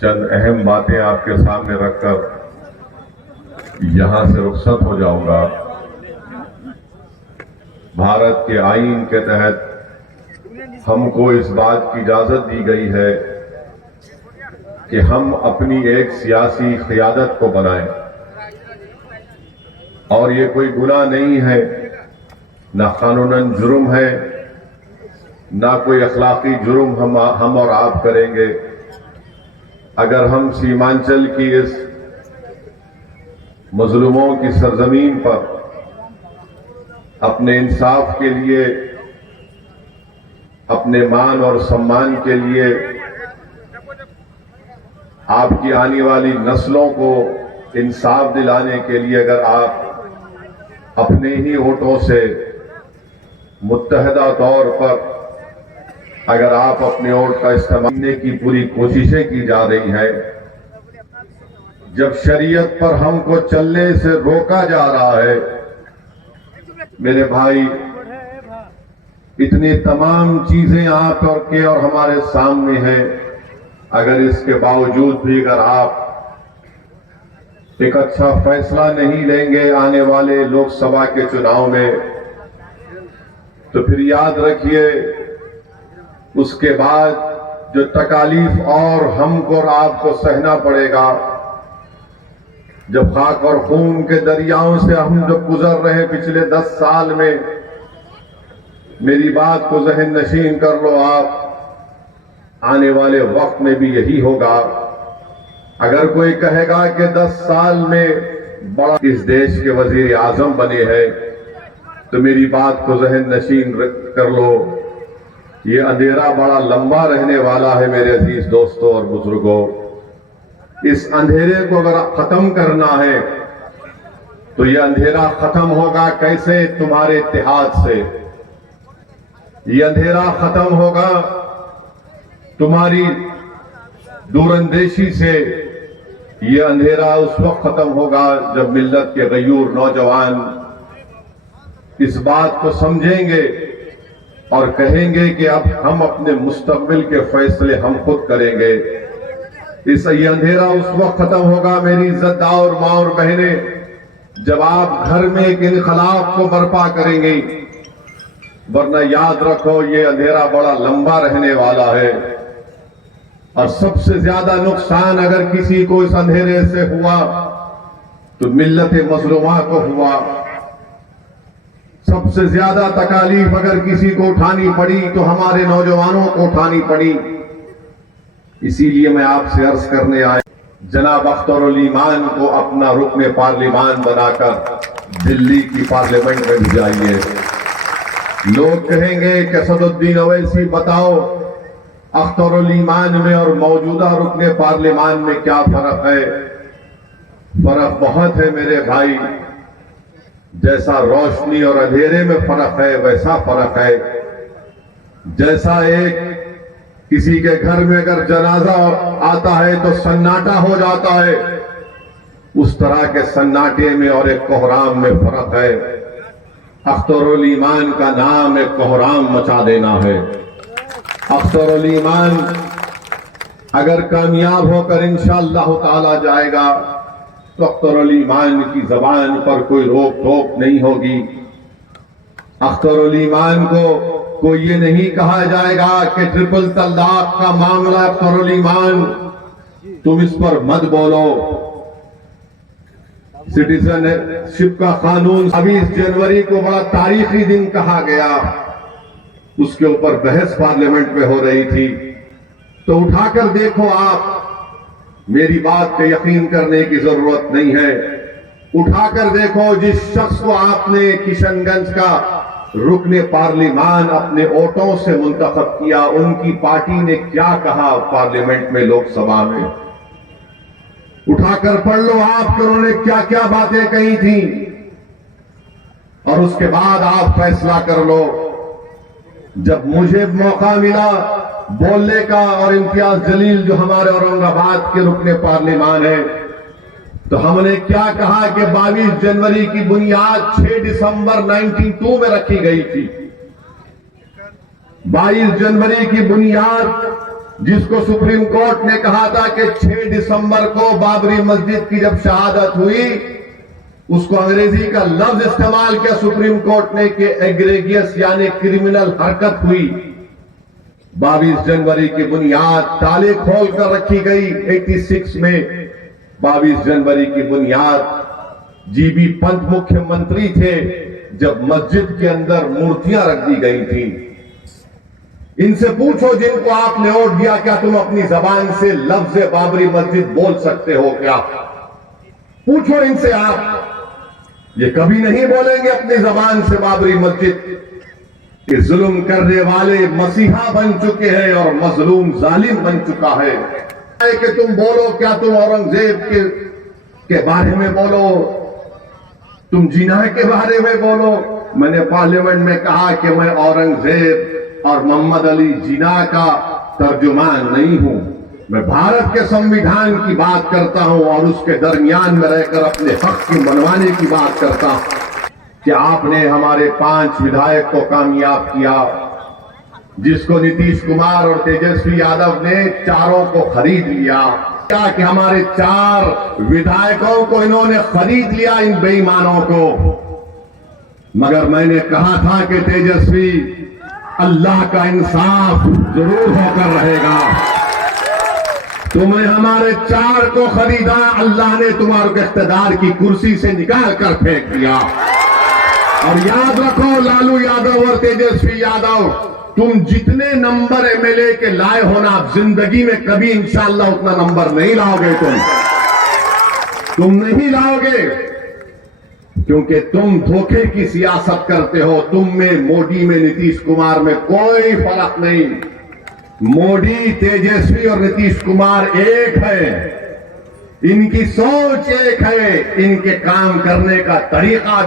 چند اہم باتیں آپ کے سامنے رکھ کر یہاں سے رخصت ہو جاؤں گا۔ بھارت کے آئین کے تحت ہم کو اس بات کی اجازت دی گئی ہے کہ ہم اپنی ایک سیاسی قیادت کو بنائیں، اور یہ کوئی گناہ نہیں ہے، نہ قانوناً جرم ہے، نہ کوئی اخلاقی جرم ہم اور آپ کریں گے اگر ہم سیمانچل کی اس مظلوموں کی سرزمین پر اپنے انصاف کے لیے، اپنے مان اور سمان کے لیے، آپ کی آنے والی نسلوں کو انصاف دلانے کے لیے اگر آپ اپنے ہی ووٹوں سے متحدہ طور پر اگر آپ اپنے ووٹ کا استعمال کرنے کی پوری کوششیں کی جا رہی ہیں، جب شریعت پر ہم کو چلنے سے روکا جا رہا ہے، میرے بھائی اتنی تمام چیزیں آپ اور ہمارے سامنے ہیں، اگر اس کے باوجود بھی اگر آپ ایک اچھا فیصلہ نہیں لیں گے آنے والے لوک سبھا کے چناؤ میں، تو پھر یاد رکھیے اس کے بعد جو تکالیف اور ہم کو اور آپ کو سہنا پڑے گا، جب خاک اور خون کے دریاؤں سے ہم جو گزر رہے پچھلے 10 سال میں، میری بات کو ذہن نشین کر لو آپ، آنے والے وقت میں بھی یہی ہوگا۔ اگر کوئی کہے گا کہ 10 سال میں بڑا اس دیش کے وزیر اعظم بنے ہیں، تو میری بات کو ذہن نشین کر لو، یہ اندھیرا بڑا لمبا رہنے والا ہے میرے عزیز دوستوں اور بزرگوں۔ اس اندھیرے کو اگر ختم کرنا ہے تو یہ اندھیرا ختم ہوگا کیسے؟ تمہارے اتحاد سے۔ یہ اندھیرا ختم ہوگا تمہاری دور اندیشی سے۔ یہ اندھیرا اس وقت ختم ہوگا جب ملت کے غیور نوجوان اس بات کو سمجھیں گے اور کہیں گے کہ اب ہم اپنے مستقبل کے فیصلے ہم خود کریں گے۔ یہ اندھیرا اس وقت ختم ہوگا میری عزت دار ماں اور بہنیں، جب آپ گھر میں ایک انقلاب کو برپا کریں گے، ورنہ یاد رکھو یہ اندھیرا بڑا لمبا رہنے والا ہے، اور سب سے زیادہ نقصان اگر کسی کو اس اندھیرے سے ہوا تو ملت مظلومہ کو ہوا۔ سب سے زیادہ تکالیف اگر کسی کو اٹھانی پڑی تو ہمارے نوجوانوں کو اٹھانی پڑی۔ اسی لیے میں آپ سے عرض کرنے آیا، جناب اختر الایمان کو اپنا رکن پارلیمان بنا کر دلی کی پارلیمنٹ میں بھیجائیے۔ لوگ کہیں گے کہ اسد الدین اویسی بتاؤ اختر الایمان میں اور موجودہ رکن پارلیمان میں کیا فرق ہے؟ فرق بہت ہے میرے بھائی، جیسا روشنی اور اندھیرے میں فرق ہے ویسا فرق ہے۔ جیسا ایک کسی کے گھر میں اگر جنازہ آتا ہے تو سناٹا ہو جاتا ہے، اس طرح کے سناٹے میں اور ایک کوہرام میں فرق ہے۔ اختر الایمان کا نام ایک کوہرام مچا دینا ہے۔ اختر الایمان اگر کامیاب ہو کر انشاءاللہ تعالی جائے گا تو اختر الایمان کی زبان پر کوئی روک ٹوک نہیں ہوگی۔ اختر الایمان کو کوئی یہ نہیں کہا جائے گا کہ ٹرپل طلاق کا معاملہ اختر الایمان تم اس پر مت بولو۔ سٹیزن شپ کا قانون 22 جنوری کو بڑا تاریخی دن کہا گیا، اس کے اوپر بحث پارلیمنٹ میں ہو رہی تھی، تو اٹھا کر دیکھو آپ، میری بات پہ یقین کرنے کی ضرورت نہیں ہے، اٹھا کر دیکھو جس شخص کو آپ نے کشن گنج کا رکن پارلیمان اپنے ووٹوں سے منتخب کیا، ان کی پارٹی نے کیا کہا پارلیمنٹ میں، لوک سبھا میں۔ اٹھا کر پڑھ لو آپ کہ انہوں نے کیا کیا باتیں کہی تھیں، اور اس کے بعد آپ فیصلہ کر لو۔ جب مجھے موقع ملا بولنے کا، اور امتیاز جلیل جو ہمارے اورنگ آباد کے رکن پارلیمان ہیں، تو ہم نے کیا کہا کہ 22 جنوری کی بنیاد 6 دسمبر 1992 میں رکھی گئی تھی۔ 22 جنوری کی بنیاد جس کو سپریم کورٹ نے کہا تھا کہ 6 دسمبر کو بابری مسجد کی جب شہادت ہوئی، اس کو انگریزی کا لفظ استعمال کیا سپریم کورٹ نے کہ ایگریگیس یعنی کرمنل حرکت ہوئی۔ 22 جنوری کی بنیاد تالے کھول کر رکھی گئی 86 میں۔ 22 جنوری کی بنیاد جی بی پنت مکھیہ منتری تھے جب مسجد کے اندر مورتیاں رکھ دی گئی تھیں۔ ان سے پوچھو جن کو آپ نے ووٹ دیا، کیا تم اپنی زبان سے لفظ بابری مسجد بول سکتے ہو کیا؟ پوچھو ان سے آپ، یہ کبھی نہیں بولیں گے اپنی زبان سے بابری مسجد۔ کہ ظلم کرنے والے مسیحا بن چکے ہیں اور مظلوم ظالم بن چکا ہے۔ کہ تم بولو، کیا تم اورنگزیب کے بارے میں بولو، تم جناح کے بارے میں بولو۔ میں نے پارلیمنٹ میں کہا کہ میں اورنگزیب اور محمد علی جناح کا ترجمان نہیں ہوں، میں بھارت کے سنویدھان کی بات کرتا ہوں اور اس کے درمیان میں رہ کر اپنے حق کی منوانے کی بات کرتا ہوں۔ کہ آپ نے ہمارے 5 ودھائک کو کامیاب کیا، جس کو نتیش کمار اور تیجسوی یادو نے چاروں کو خرید لیا۔ کیا کہ ہمارے 4 ودھائکوں کو انہوں نے خرید لیا، ان بے ایمانوں کو۔ مگر میں نے کہا تھا کہ تیجسوی، اللہ کا انصاف ضرور ہو کر رہے گا۔ تم نے ہمارے 4 کو خریدا، اللہ نے تمہارے کو اقتدار کی کرسی سے نکال کر پھینک دیا۔ اور یاد رکھو لالو یادو اور تیجسوی یادو، تم جتنے نمبر ایم ایل اے کے لائے ہونا، آپ زندگی میں کبھی انشاءاللہ اتنا نمبر نہیں لاؤ گے۔ تم نہیں لاؤ گے، کیونکہ تم دھوکے کی سیاست کرتے ہو۔ تم میں، موڈی میں، نتیش کمار میں کوئی فرق نہیں۔ موڈی، تیجسوی اور نتیش کمار ایک ہے، ان کی سوچ ایک ہے، ان کے کام کرنے کا طریقہ